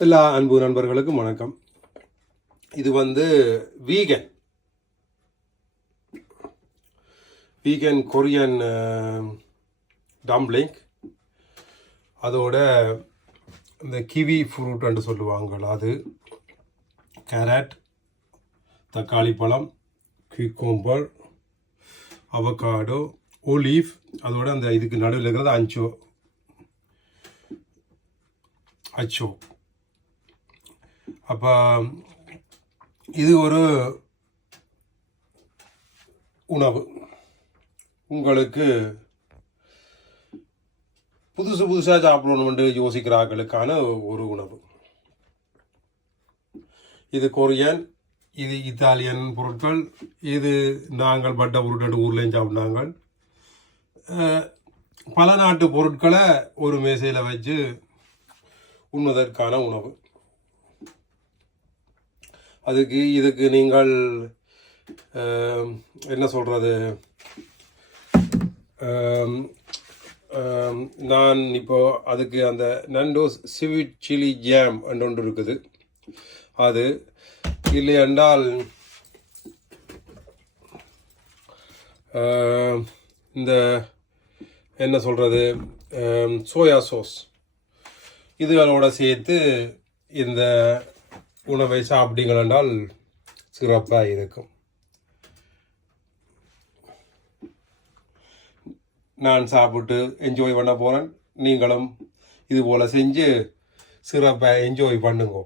எல்லா அன்பு நண்பர்களுக்கும் வணக்கம். இது வீகன் வீகன் கொரியன் டம்ப்ளிங். அதோட இந்த கிவி ஃப்ரூட்ன்னு சொல்லுவாங்க, அது கேரட், தக்காளி பழம், குக்கும்பர், அவகாடோ, ஒலிவ், அதோட அந்த இதுக்கு நடுவில் இருக்கிறது அச்சோ. அப்போ இது ஒரு உணவு. உங்களுக்கு புதுசாக சாப்பிடணும்னு யோசிக்கிறார்களுக்கான ஒரு உணவு. இது கொரியன், இது இத்தாலியன் பொருட்கள், இது நாங்கள் பட்ட பொருட்கள் ஊர்லேயும் சாப்பிட்னாங்க. பல நாட்டு பொருட்களை ஒரு மேசையில் வச்சு உண்ணுவதற்கான உணவு. இதுக்கு நீங்கள் என்ன சொல்கிறது, நான் இப்போ அதுக்கு அந்த நண்டோஸ் ஸ்வீட் சில்லி ஜாம் ஒன்று இருக்குது. அது இல்லை என்றால் இந்த என்ன சொல்கிறது சோயா சாஸ் இதுகளோட சேர்த்து இந்த உணவை சாப்பிட்டீங்கள் என்றால் சிறப்பாக இருக்கும். நான் சாப்பிட்டு என்ஜாய் பண்ண போகிறேன். நீங்களும் இது போல் செஞ்சு சிறப்பாக என்ஜாய் பண்ணுங்க.